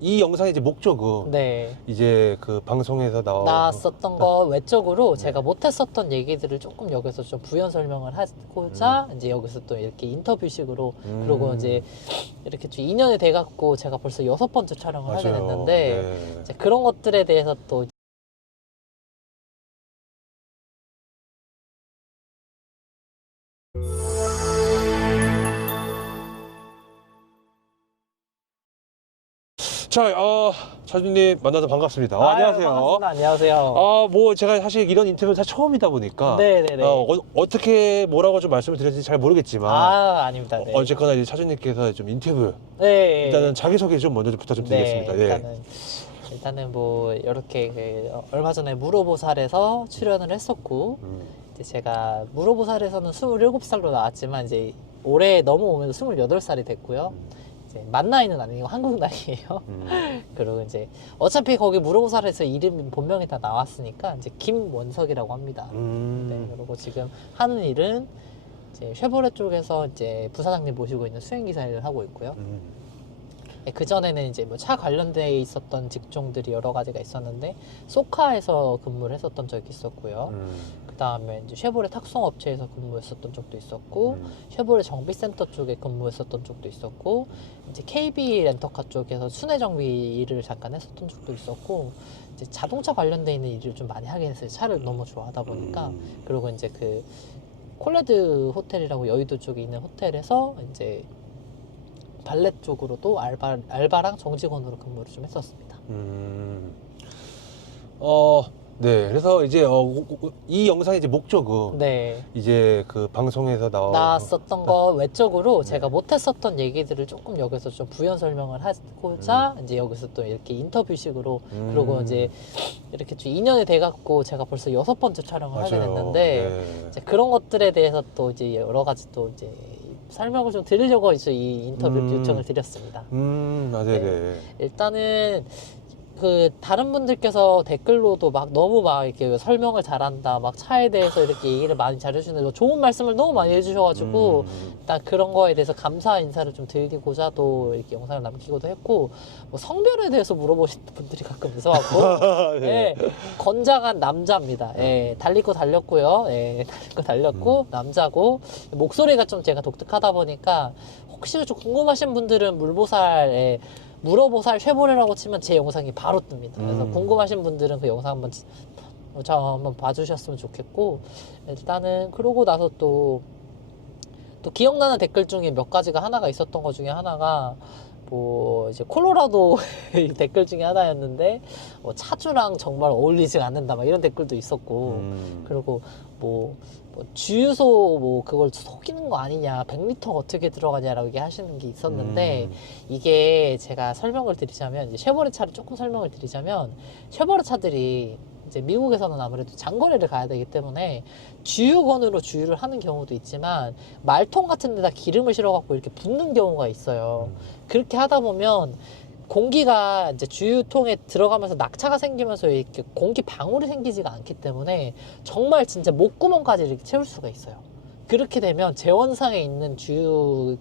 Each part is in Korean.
이 영상의 이제 목적은 네. 이제 그 방송에서 나왔었던 거 외적으로 제가 못했었던 얘기들을 조금 여기서 좀 부연 설명을 하고자 이제 여기서 또 이렇게 인터뷰식으로 그리고 이제 이렇게 좀 2년이 돼갖고 제가 벌써 6번째 촬영을 하게 맞아요. 됐는데 네. 이제 그런 것들에 대해서 또 자, 차주님 만나서 반갑습니다. 안녕하세요. 반갑습니다. 안녕하세요. 뭐 제가 사실 이런 인터뷰 다 처음이다 보니까 네네네. 어떻게 뭐라고 좀 말씀을 드렸는지 잘 모르겠지만 아닙니다. 네. 어쨌거나 이제 차주님께서 좀 인터뷰 네. 일단은 자기소개 좀 먼저 좀 부탁 좀 드리겠습니다. 네. 일단은 뭐 이렇게 얼마 전에 무로보살에서 출연을 했었고 이제 제가 무로보살에서는 27살로 나왔지만 이제 올해 넘어오면서 28살이 됐고요. 이제 만 나이는 아니고 한국 나이예요. 그리고 이제 어차피 거기 무로보살에서 이름 본명이 다 나왔으니까 이제 김원석이라고 합니다. 네, 그리고 지금 하는 일은 이제 쉐보레 쪽에서 이제 부사장님 모시고 있는 수행기사 일을 하고 있고요. 그 전에는 이제 뭐 차 관련돼 있었던 직종들이 여러 가지가 있었는데 소카에서 근무를 했었던 적이 있었고요. 그 다음에 이제 쉐보레 탁송 업체에서 근무했었던 적도 있었고, 쉐보레 정비센터 쪽에 근무했었던 적도 있었고, 이제 KB 렌터카 쪽에서 순회 정비 일을 잠깐 했었던 적도 있었고, 이제 자동차 관련돼 있는 일을 좀 많이 하게 됐어요. 차를 너무 좋아하다 보니까. 그리고 이제 그 콜레드 호텔이라고 여의도 쪽에 있는 호텔에서 이제 발렛 쪽으로도 알바랑 정직원으로 근무를 좀 했었습니다. 네. 그래서 이제 이 영상의 이제 목적은 네. 이제 그 방송에서 나왔었던 거 외적으로 제가 못했었던 얘기들을 조금 여기서 좀 부연 설명을 하고자 이제 여기서 또 이렇게 인터뷰식으로 그리고 이제 이렇게 좀 2년이 돼갖고 제가 벌써 6번째 촬영을 하게 맞아요. 됐는데 네. 이제 그런 것들에 대해서 또 이제 여러 가지 또 이제 설명을 좀 드리려고 이제 이 인터뷰 요청을 드렸습니다. 네네. 일단은 그 다른 분들께서 댓글로도 막 너무 막 이렇게 설명을 잘한다, 막 차에 대해서 이렇게 얘기를 많이 잘해주는 좋은 말씀을 너무 많이 해주셔가지고 일단 그런 거에 대해서 감사 인사를 좀 드리고자도 이렇게 영상을 남기고도 했고, 뭐 성별에 대해서 물어보시는 분들이 가끔 있어갖고 네, 건장한 남자입니다. 예, 달릴 거 달렸고요. 예, 달릴 거 달렸고 남자고 목소리가 좀 제가 독특하다 보니까 혹시 좀 궁금하신 분들은 물어보살 쉐보레라고 치면 제 영상이 바로 뜹니다. 그래서 궁금하신 분들은 그 영상 한번 봐주셨으면 좋겠고, 일단은 그러고 나서 또 기억나는 댓글 중에 몇 가지가 하나가 있었던 것 중에 하나가 뭐 이제 콜로라도 댓글 중에 하나였는데 뭐 차주랑 정말 어울리지 않는다 막 이런 댓글도 있었고, 그리고 뭐 주유소 뭐 그걸 속이는 거 아니냐, 100리터 어떻게 들어가냐라고 얘기하시는 게 있었는데 이게 제가 설명을 드리자면 이제 쉐보레 차를 조금 설명을 드리자면 쉐보레 차들이 이제 미국에서는 아무래도 장거리를 가야 되기 때문에 주유건으로 주유를 하는 경우도 있지만 말통 같은 데다 기름을 실어갖고 이렇게 붓는 경우가 있어요. 그렇게 하다 보면 공기가 이제 주유통에 들어가면서 낙차가 생기면서 이렇게 공기 방울이 생기지가 않기 때문에 정말 진짜 목구멍까지 이렇게 채울 수가 있어요. 그렇게 되면 제원상에 있는 주유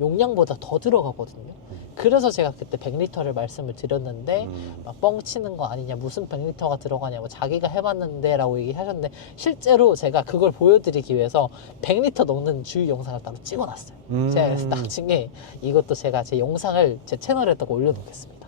용량보다 더 들어가거든요. 그래서 제가 그때 100리터를 말씀을 드렸는데 막 뻥치는 거 아니냐, 무슨 100리터가 들어가냐, 뭐 자기가 해봤는데 라고 얘기하셨는데 실제로 제가 그걸 보여드리기 위해서 100리터 넣는 주유 영상을 따로 찍어놨어요. 제가 그래서 나중에 이것도 제가 제 영상을 제 채널에다가 올려놓겠습니다.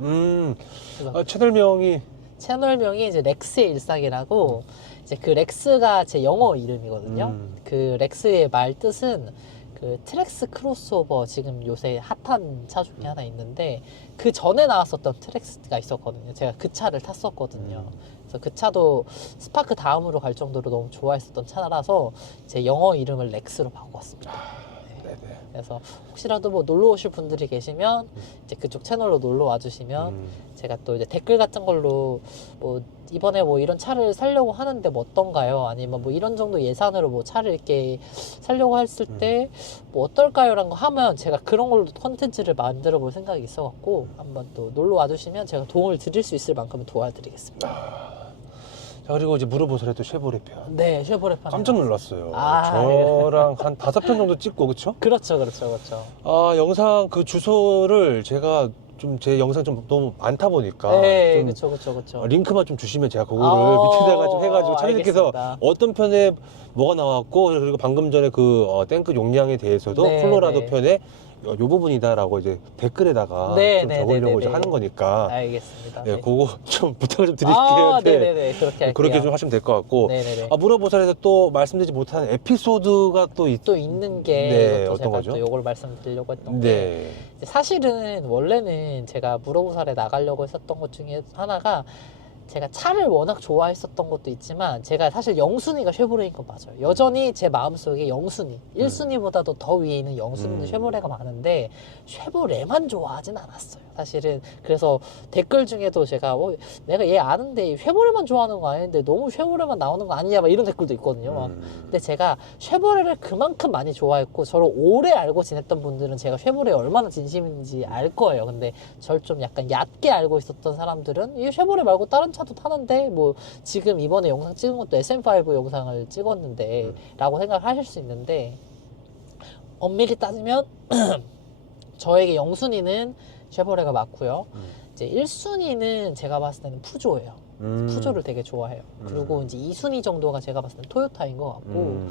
채널명이 이제 렉스의 일상이라고, 이제 그 렉스가 제 영어 이름이거든요. 그 렉스의 말 뜻은 그 트랙스 크로스오버, 지금 요새 핫한 차 중에 하나 있는데 그 전에 나왔었던 트랙스가 있었거든요. 제가 그 차를 탔었거든요. 그래서 그 차도 스파크 다음으로 갈 정도로 너무 좋아했었던 차라서 제 영어 이름을 렉스로 바꿨습니다. 네네. 그래서 혹시라도 뭐 놀러 오실 분들이 계시면 이제 그쪽 채널로 놀러 와 주시면 제가 또 이제 댓글 같은 걸로 뭐 이번에 뭐 이런 차를 사려고 하는데 뭐 어떤가요? 아니면 뭐 이런 정도 예산으로 뭐 차를 이렇게 사려고 했을 때 뭐 어떨까요? 라는 거 하면 제가 그런 걸로 컨텐츠를 만들어 볼 생각이 있어 갖고 한번 또 놀러 와 주시면 제가 도움을 드릴 수 있을 만큼은 도와드리겠습니다. 자, 그리고 이제 물어보살에 또 쉐보레 편. 네, 쉐보레 편. 깜짝 놀랐어요. 네. 저랑 한 5편 정도 찍고, 그쵸? 그렇죠. 영상 그 주소를 제가 좀 제 영상 좀 너무 많다 보니까 네, 좀 그쵸, 그쵸, 그쵸. 링크만 좀 주시면 제가 그거를 아, 밑에다가 좀 해가지고 차장님께서 알겠습니다. 어떤 편에 뭐가 나왔고 그리고 방금 전에 그 탱크 용량에 대해서도 네, 콜로라도 네. 편에 요 부분이다라고 이제 댓글에다가 네, 좀 네, 적으려고 네, 이제 네. 하는 거니까 알겠습니다. 네, 네. 그거 좀 부탁을 좀 드릴게요. 아, 네. 네네네. 그렇게 할게요. 그렇게 좀 하시면 될 것 같고 네네네. 물어보살에서 또 말씀드리지 못한 에피소드가 또 또 있는 게 네, 이것도 어떤 제가 거죠? 또 이걸 말씀드리려고 했던 게 네. 이제 사실은 원래는 제가 무로부살에 나가려고 했었던 것 중에 하나가 제가 차를 워낙 좋아했었던 것도 있지만 제가 사실 영순위가 쉐보레인 건 맞아요. 여전히 제 마음속에 영순위, 1순위보다도 더 위에 있는 영순위 쉐보레가 많은데 쉐보레만 좋아하진 않았어요. 사실은 그래서 댓글 중에도 제가 내가 얘 아는데 쉐보레만 좋아하는 거 아닌데 너무 쉐보레만 나오는 거 아니냐 막 이런 댓글도 있거든요. 막. 근데 제가 쉐보레를 그만큼 많이 좋아했고 저를 오래 알고 지냈던 분들은 제가 쉐보레에 얼마나 진심인지 알 거예요. 근데 저를 좀 약간 얕게 알고 있었던 사람들은 이 쉐보레 말고 다른 차도 타는데 뭐 지금 이번에 영상 찍은 것도 SM5 영상을 찍었는데 라고 생각하실 수 있는데 엄밀히 따지면 저에게 영순위는 쉐보레가 맞고요. 이제 1순위는 제가 봤을 때는 푸조예요. 푸조를 되게 좋아해요. 그리고 이제 2순위 정도가 제가 봤을 때는 토요타인 것 같고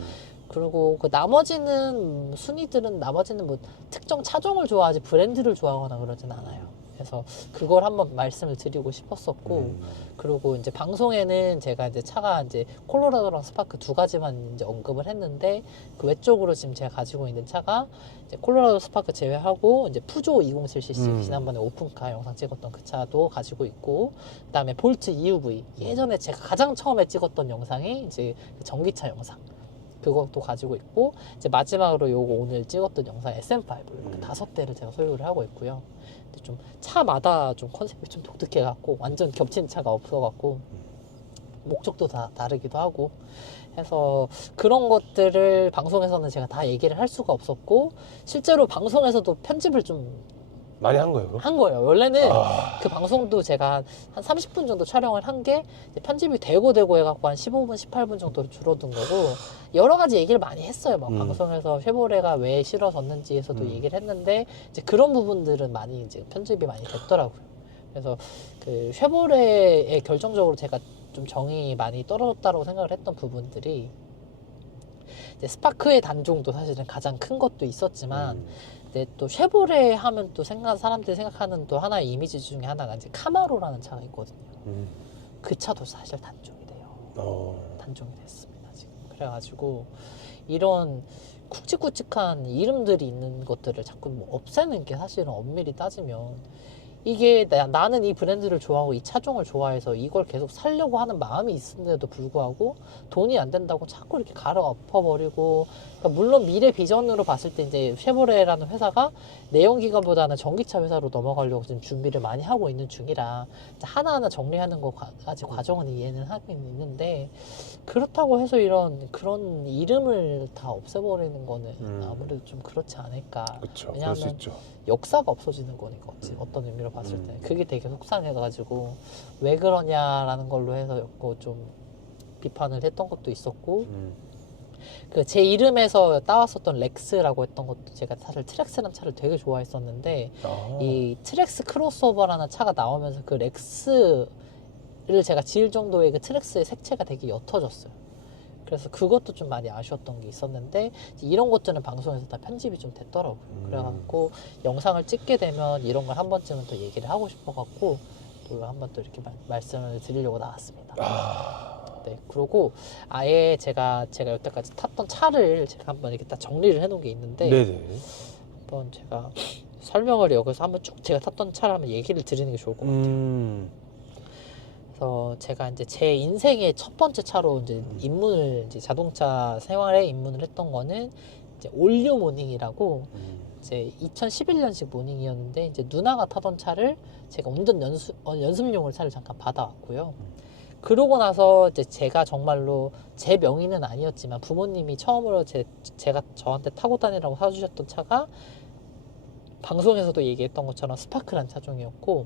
그리고 그 나머지는 순위들은 나머지는 뭐 특정 차종을 좋아하지 브랜드를 좋아하거나 그러진 않아요. 그래서 그걸 한번 말씀을 드리고 싶었었고 그리고 이제 방송에는 제가 이제 차가 이제 콜로라도랑 스파크 두 가지만 이제 언급을 했는데 그 외적으로 지금 제가 가지고 있는 차가 이제 콜로라도 스파크 제외하고 이제 푸조 207cc 지난번에 오픈카 영상 찍었던 그 차도 가지고 있고 그다음에 볼트 EUV 예전에 제가 가장 처음에 찍었던 영상이 이제 그 전기차 영상 그것도 가지고 있고 이제 마지막으로 요거 오늘 찍었던 영상 SM5 다섯 대를 제가 소유를 하고 있고요. 근데 좀 차마다 좀 컨셉이 좀 독특해 갖고 완전 겹친 차가 없어 갖고 목적도 다 다르기도 하고 해서 그런 것들을 방송에서는 제가 다 얘기를 할 수가 없었고 실제로 방송에서도 편집을 좀 많이 한 거예요? 한 거예요. 원래는 그 방송도 제가 한 30분 정도 촬영을 한 게 편집이 되고 해갖고 한 15분, 18분 정도로 줄어든 거고 여러 가지 얘기를 많이 했어요. 막 방송에서 쉐보레가 왜 싫어졌는지에서도 얘기를 했는데 이제 그런 부분들은 많이 이제 편집이 많이 됐더라고요. 그래서 그 쉐보레에 결정적으로 제가 좀 정이 많이 떨어졌다고 생각을 했던 부분들이 이제 스파크의 단종도 사실은 가장 큰 것도 있었지만 근데 또 쉐보레 하면 또 사람들이 생각하는 또 하나의 이미지 중에 하나가 이제 카마로라는 차가 있거든요. 그 차도 사실 단종이 돼요. 단종이 됐습니다, 지금. 그래가지고 이런 굵직굵직한 이름들이 있는 것들을 자꾸 뭐 없애는 게 사실은 엄밀히 따지면 이게 나는 이 브랜드를 좋아하고 이 차종을 좋아해서 이걸 계속 살려고 하는 마음이 있는데도 불구하고 돈이 안 된다고 자꾸 이렇게 갈아엎어버리고 그러니까 물론 미래 비전으로 봤을 때 이제 쉐보레라는 회사가 내연기관보다는 전기차 회사로 넘어가려고 지금 준비를 많이 하고 있는 중이라 하나하나 정리하는 거까지 과정은 이해는 하긴 있는데 그렇다고 해서 그런 이름을 다 없애버리는 거는 아무래도 좀 그렇지 않을까. 그렇죠. 그럴 수 왜냐하면 있죠. 역사가 없어지는 거니까 어떤 의미로 봤을 때 그게 되게 속상해가지고 왜 그러냐라는 걸로 해서 좀 비판을 했던 것도 있었고 그 제 이름에서 따왔었던 렉스라고 했던 것도 제가 사실 트랙스라는 차를 되게 좋아했었는데 이 트랙스 크로스오버라는 차가 나오면서 그 렉스를 제가 지을 정도의 그 트랙스의 색채가 되게 옅어졌어요. 그래서 그것도 좀 많이 아쉬웠던 게 있었는데 이런 것들은 방송에서 다 편집이 좀 됐더라고요. 그래갖고 영상을 찍게 되면 이런 걸 한 번쯤은 또 얘기를 하고 싶어갖고 또 한 번 또 이렇게 말씀을 드리려고 나왔습니다. 네, 그리고 아예 제가 여태까지 탔던 차를 제가 한번 이렇게 딱 정리를 해놓은 게 있는데 네네. 한번 제가 설명을 여기서 한번 쭉 제가 탔던 차를 한번 얘기를 드리는 게 좋을 것 같아요. 그래서 제가 이제 제 인생의 첫 번째 차로 이제 입문을 이제 자동차 생활에 입문을 했던 거는 이제 올류 모닝이라고 이제 2011년식 모닝이었는데 이제 누나가 타던 차를 제가 운전 연습용으로 차를 잠깐 받아왔고요. 그러고 나서 이제 제가 정말로 제 명의는 아니었지만 부모님이 처음으로 제가 저한테 타고 다니라고 사주셨던 차가 방송에서도 얘기했던 것처럼 스파크란 차종이었고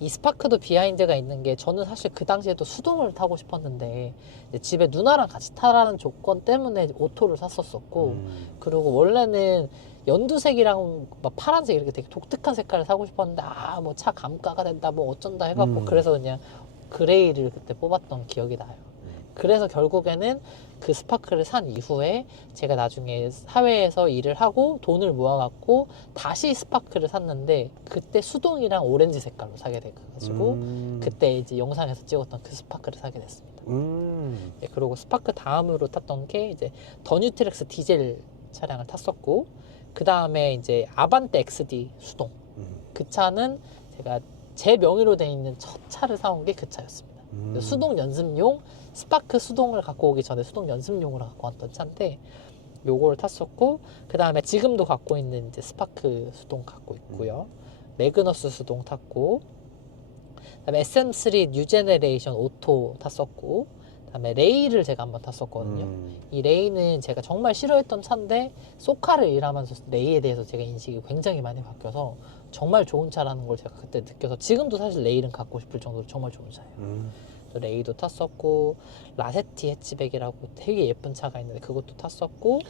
이 스파크도 비하인드가 있는 게 저는 사실 그 당시에도 수동을 타고 싶었는데 집에 누나랑 같이 타라는 조건 때문에 오토를 샀었었고 그리고 원래는 연두색이랑 막 파란색 이렇게 되게 독특한 색깔을 사고 싶었는데 뭐 차 감가가 된다 뭐 어쩐다 해갖고 그래서 그냥 그레이를 그때 뽑았던 기억이 나요. 그래서 결국에는 그 스파크를 산 이후에 제가 나중에 사회에서 일을 하고 돈을 모아갖고 다시 스파크를 샀는데 그때 수동이랑 오렌지 색깔로 사게 돼가지고 그때 이제 영상에서 찍었던 그 스파크를 사게 됐습니다. 네, 그리고 스파크 다음으로 탔던 게 이제 더 뉴트렉스 디젤 차량을 탔었고 그 다음에 이제 아반떼 XD 수동 그 차는 제가 제 명의로 돼 있는 첫 차를 사온 게 그 차였습니다. 수동 연습용 스파크 수동을 갖고 오기 전에 수동 연습용으로 갖고 왔던 차인데 요거를 탔었고 그 다음에 지금도 갖고 있는 이제 스파크 수동 갖고 있고요. 매그너스 수동 탔고 그다음에 SM3 뉴제네레이션 오토 탔었고 그다음에 레이를 제가 한번 탔었거든요. 이 레이는 제가 정말 싫어했던 차인데 소카를 일하면서 레이에 대해서 제가 인식이 굉장히 많이 바뀌어서 정말 좋은 차라는 걸 제가 그때 느껴서 지금도 사실 레이는 갖고 싶을 정도로 정말 좋은 차예요. 레이도 탔었고 라세티 해치백이라고 되게 예쁜 차가 있는데 그것도 탔었고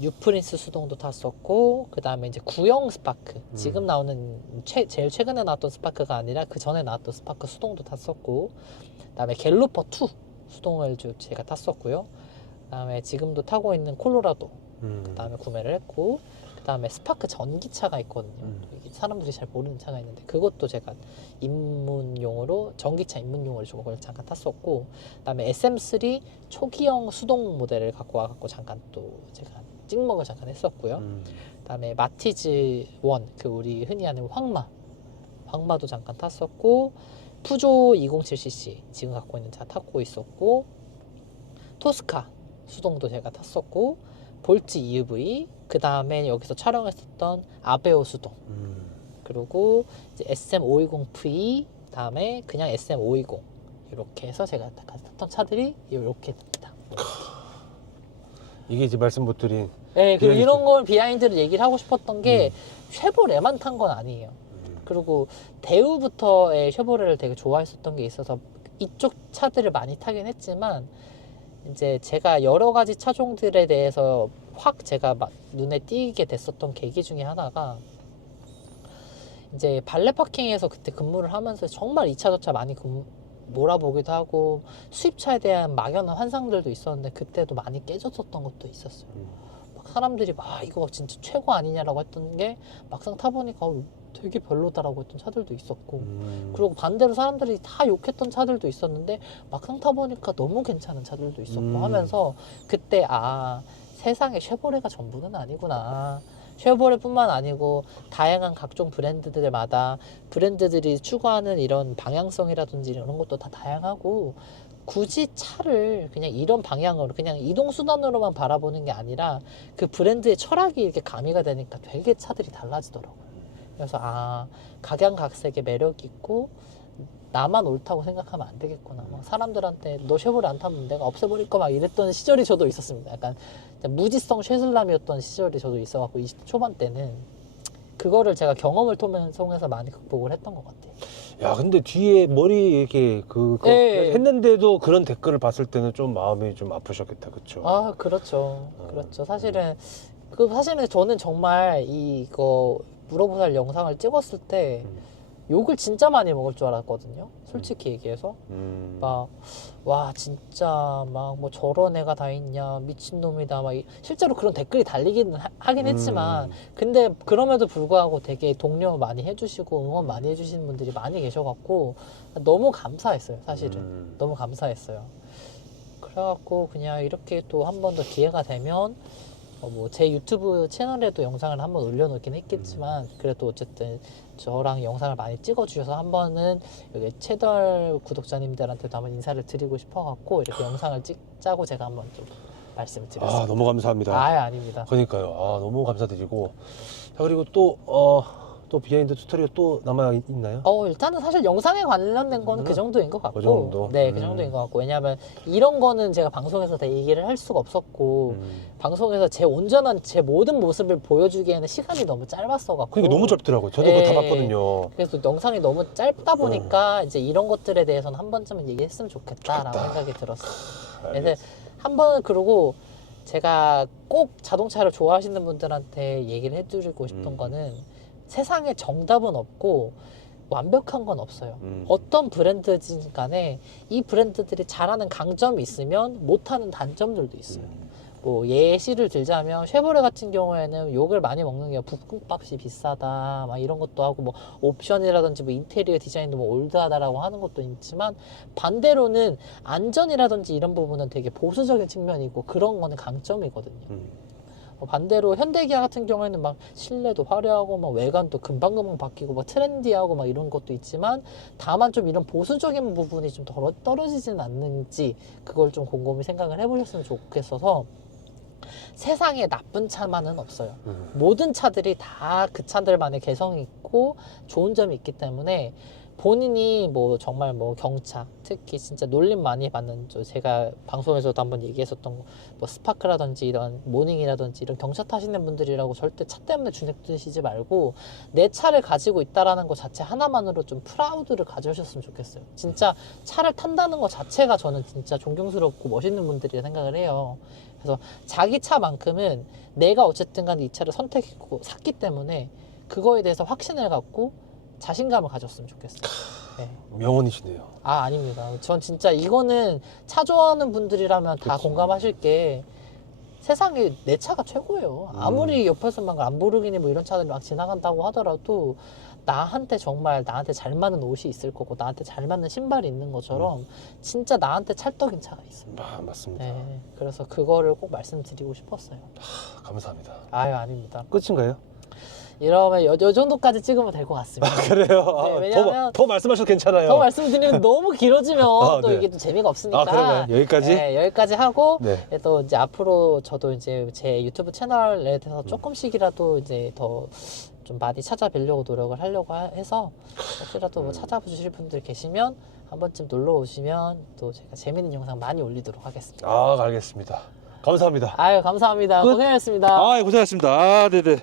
뉴프린스 수동도 탔었고 그 다음에 이제 구형 스파크 지금 나오는 제일 최근에 나왔던 스파크가 아니라 그 전에 나왔던 스파크 수동도 탔었고 그 다음에 갤로퍼 2 수동을 제가 탔었고요. 그 다음에 지금도 타고 있는 콜로라도 그 다음에 구매를 했고 그 다음에 스파크 전기차가 있거든요. 사람들이 잘 모르는 차가 있는데 그것도 제가 입문용으로 전기차 입문용으로 그걸 잠깐 탔었고 그 다음에 SM3 초기형 수동 모델을 갖고 와갖고 잠깐 또 제가 찍먹을 잠깐 했었고요. 그 다음에 마티즈 1 그 우리 흔히 아는 황마도 잠깐 탔었고 푸조 207cc 지금 갖고 있는 차 타고 있었고 토스카 수동도 제가 탔었고 볼트 EUV 그 다음에 여기서 촬영했었던 아베오 수동 그리고 이제 SM520V 다음에 그냥 SM520 이렇게 해서 제가 탔던 차들이 이렇게 됩니다. 이게 이제 말씀 못 드린 네, 그리고 이런 걸 비하인드를 얘기를 하고 싶었던 게 쉐보레만 탄 건 아니에요. 그리고 대우부터의 쉐보레를 되게 좋아했었던 게 있어서 이쪽 차들을 많이 타긴 했지만 이제 제가 여러 가지 차종들에 대해서 확 제가 막 눈에 띄게 됐었던 계기 중에 하나가 이제 발레 파킹에서 그때 근무를 하면서 정말 이 차 저 차 많이 몰아보기도 하고 수입차에 대한 막연한 환상들도 있었는데 그때도 많이 깨졌었던 것도 있었어요. 막 사람들이 이거 진짜 최고 아니냐라고 했던 게 막상 타보니까 되게 별로다라고 했던 차들도 있었고 그리고 반대로 사람들이 다 욕했던 차들도 있었는데 막상 타보니까 너무 괜찮은 차들도 있었고 하면서 그때 세상에 쉐보레가 전부는 아니구나. 쉐보레뿐만 아니고 다양한 각종 브랜드들마다 브랜드들이 추구하는 이런 방향성이라든지 이런 것도 다 다양하고 굳이 차를 그냥 이런 방향으로 그냥 이동수단으로만 바라보는 게 아니라 그 브랜드의 철학이 이렇게 가미가 되니까 되게 차들이 달라지더라고요. 그래서 각양각색의 매력이 있고 나만 옳다고 생각하면 안 되겠구나. 막 사람들한테 너 쉐보레 안 타면 내가 없애버릴 거 막 이랬던 시절이 저도 있었습니다. 약간 무지성 쉐슬람이었던 시절이 저도 있어갖고 20대 초반 때는 그거를 제가 경험을 통해서 많이 극복을 했던 것 같아요. 야, 근데 뒤에 머리 이렇게 네. 했는데도 그런 댓글을 봤을 때는 좀 마음이 좀 아프셨겠다, 그렇죠? 그렇죠. 그렇죠. 사실은 저는 정말 이거 물어보살 영상을 찍었을 때 욕을 진짜 많이 먹을 줄 알았거든요. 솔직히 얘기해서 와 진짜 막 뭐 저런 애가 다 있냐 미친놈이다 막 실제로 그런 댓글이 달리기는 하긴 했지만 근데 그럼에도 불구하고 되게 독려 많이 해주시고 응원 많이 해주시는 분들이 많이 계셔갖고 너무 감사했어요. 사실은 너무 감사했어요. 그래갖고 그냥 이렇게 또 한 번 더 기회가 되면 뭐 제 유튜브 채널에도 영상을 한번 올려놓긴 했겠지만 그래도 어쨌든 저랑 영상을 많이 찍어주셔서 한 번은 여기 채널 구독자님들한테도 한번 인사를 드리고 싶어갖고 이렇게 영상을 찍자고 제가 한번 좀 말씀을 드렸습니다. 너무 감사합니다. 아닙니다. 그러니까요. 너무 감사드리고. 자, 그리고 또 비하인드 스토리가 또 남아있나요? 일단은 사실 영상에 관련된 건 그 정도인 것 같고. 그 정도? 네, 그 정도인 것 같고. 왜냐하면 이런 거는 제가 방송에서 다 얘기를 할 수가 없었고, 방송에서 제 온전한 제 모든 모습을 보여주기에는 시간이 너무 짧았어갖고. 그러니까 너무 짧더라고요. 저도 그거 다 봤거든요. 그래서 영상이 너무 짧다 보니까 이제 이런 것들에 대해서는 한 번쯤은 얘기했으면 좋겠다라는 생각이 들었어요. 그래서 한 번 그러고 제가 꼭 자동차를 좋아하시는 분들한테 얘기를 해드리고 싶은 거는 세상에 정답은 없고 완벽한 건 없어요. 어떤 브랜드든 간에 이 브랜드들이 잘하는 강점이 있으면 못하는 단점들도 있어요. 뭐 예시를 들자면 쉐보레 같은 경우에는 욕을 많이 먹는 게 붓국값이 비싸다 막 이런 것도 하고 뭐 옵션이라든지 뭐 인테리어 디자인도 뭐 올드하다라고 하는 것도 있지만 반대로는 안전이라든지 이런 부분은 되게 보수적인 측면이고 그런 거는 강점이거든요. 반대로 현대기아 같은 경우에는 막 실내도 화려하고 막 외관도 금방금방 바뀌고 막 트렌디하고 막 이런 것도 있지만 다만 좀 이런 보수적인 부분이 좀 떨어지진 않는지 그걸 좀 곰곰이 생각을 해보셨으면 좋겠어서 세상에 나쁜 차만은 없어요. 모든 차들이 다 그 차들만의 개성이 있고 좋은 점이 있기 때문에 본인이 뭐 정말 뭐 경차 특히 진짜 놀림 많이 받는 제가 방송에서도 한번 얘기했었던 뭐 스파크라든지 이런 모닝이라든지 이런 경차 타시는 분들이라고 절대 차 때문에 주눅 드시지 말고 내 차를 가지고 있다라는 것 자체 하나만으로 좀 프라우드를 가져오셨으면 좋겠어요. 진짜 차를 탄다는 것 자체가 저는 진짜 존경스럽고 멋있는 분들이라 생각을 해요. 그래서 자기 차만큼은 내가 어쨌든 간에 이 차를 선택했고 샀기 때문에 그거에 대해서 확신을 갖고 자신감을 가졌으면 좋겠어요. 네. 명언이시네요. 아, 아닙니다. 전 진짜 이거는 차 좋아하는 분들이라면 다 그치. 공감하실 게 세상에 내 차가 최고예요. 아무리 옆에서 막 람보르기니 뭐 이런 차들이 막 지나간다고 하더라도 나한테 정말 나한테 잘 맞는 옷이 있을 거고 나한테 잘 맞는 신발이 있는 것처럼 진짜 나한테 찰떡인 차가 있어요. 아, 맞습니다. 네, 그래서 그거를 꼭 말씀드리고 싶었어요. 감사합니다. 아유, 아닙니다. 끝인가요? 이러면 요 정도까지 찍으면 될 것 같습니다. 그래요? 네, 아, 왜냐면 더 말씀하셔도 괜찮아요. 더 말씀드리면 너무 길어지면 아, 또 네. 이게 또 재미가 없으니까. 아, 그러면 여기까지? 네, 여기까지 하고 네. 또 이제 앞으로 저도 이제 제 유튜브 채널에 대해서 조금씩이라도 이제 더 좀 많이 찾아뵈려고 노력을 하려고 해서 혹시라도 뭐 찾아주실 분들 계시면 한 번쯤 놀러 오시면 또 제가 재밌는 영상 많이 올리도록 하겠습니다. 아, 알겠습니다. 감사합니다. 아유, 감사합니다. 끝. 고생하셨습니다. 아, 고생하셨습니다. 아, 네네.